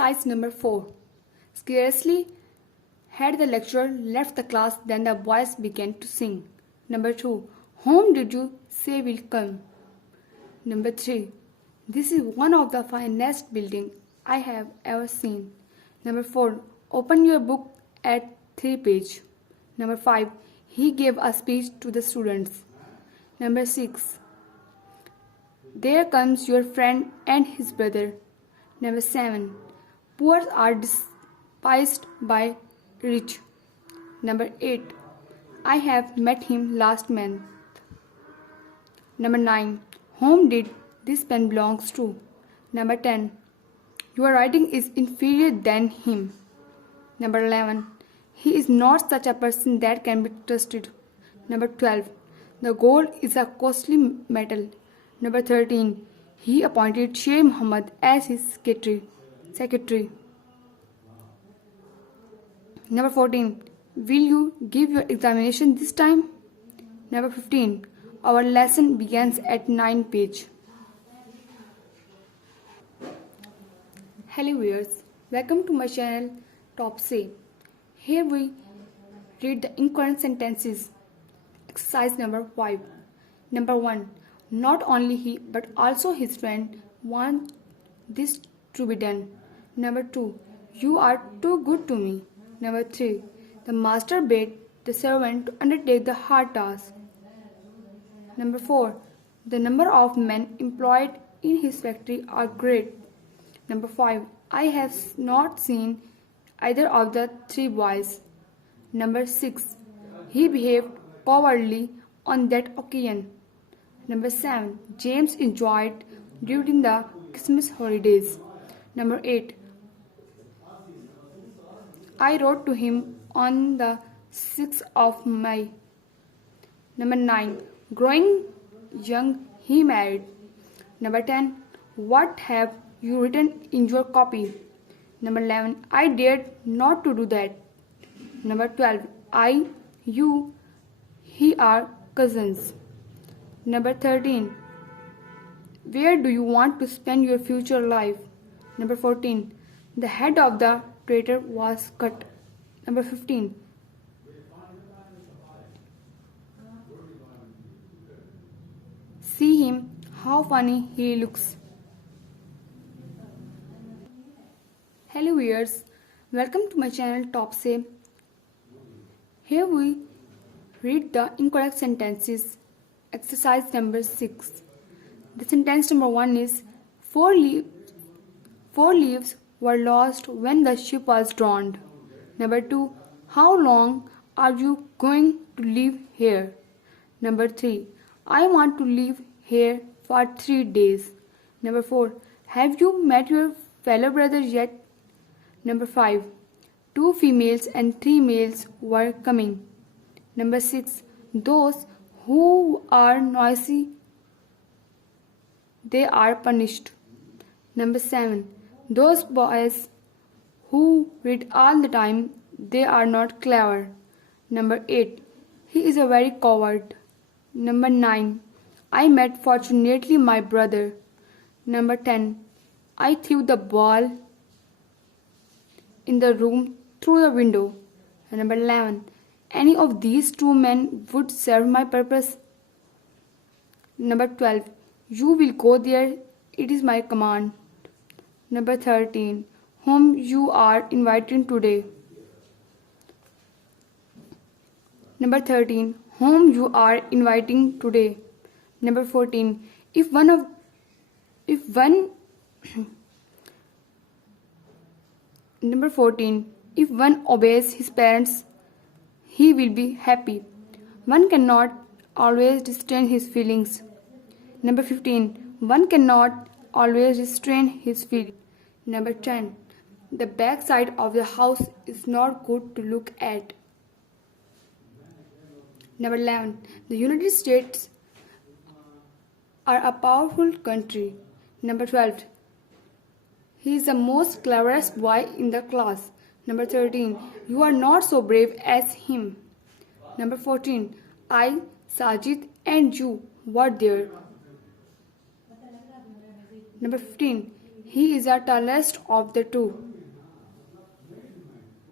Exercise number 4. Scarcely had the lecturer left the class than the boys began to sing. Number 2. Whom did you say will come? Number 3. This is one of the finest buildings I have ever seen. Number 4. Open your book at 3 page. Number 5. He gave a speech to the students. Number 6. There comes your friend and his brother. Number 7. Poor are despised by rich. Number 8. I have met him last month. Number 9. Whom did this pen belongs to? Number 10. Your writing is inferior than him. Number 11. He is not such a person that can be trusted. Number 12. The gold is a costly metal. Number 13. He appointed Sheikh Muhammad as his secretary. Number 14. Will you give your examination this time? Number 15. Our lesson begins at 9 page. Hello viewers, welcome to my channel Topsy. Here we read the incorrect sentences. Exercise number 5. Number 1. Not only he but also his friend want this to be done. Number 2. You are too good to me. Number 3. The master bade the servant to undertake the hard task. Number 4. The number of men employed in his factory are great. Number 5. I have not seen either of the 3 boys. Number 6. He behaved cowardly on that occasion. Number 7. James enjoyed during the Christmas holidays. Number 8. I wrote to him on the 6th of May. Number 9. Growing young, he married. Number 10. What have you written in your copy? Number 11. I dared not to do that. Number 12. I, you, he are cousins. Number 13. Where do you want to spend your future life? Number 14. The head of the traitor was cut. Number 15. See him, how funny he looks. Hello viewers, welcome to my channel Topsy. Here we read the incorrect sentences. Exercise number 6. The sentence number 1 is four leaves were lost when the ship was drowned. Number 2. How long are you going to live here? Number 3. I want to live here for 3 days. Number 4. Have you met your fellow brothers yet? Number 5. 2 females and 3 males were coming. Number 6. Those who are noisy, they are punished. Number 7. Those boys who read all the time, they are not clever. Number 8. He is a very coward. Number 9. I met fortunately my brother. Number 10. I threw the ball in the room through the window. And number 11. Any of these 2 men would serve my purpose. Number 12. You will go there, it is my command. Number 13. Whom you are inviting today. Number 13. Whom you are inviting today. Number 14. Number 14. If one obeys his parents, he will be happy. One cannot always restrain his feelings. Number 15. One cannot always restrain his feelings. Number 10. The back side of the house is not good to look at. Number 11. The United States are a powerful country. Number 12. He is the most cleverest boy in the class. Number 13. You are not so brave as him. Number 14. I, Sajid and you were there. Number 15. He is the tallest of the 2.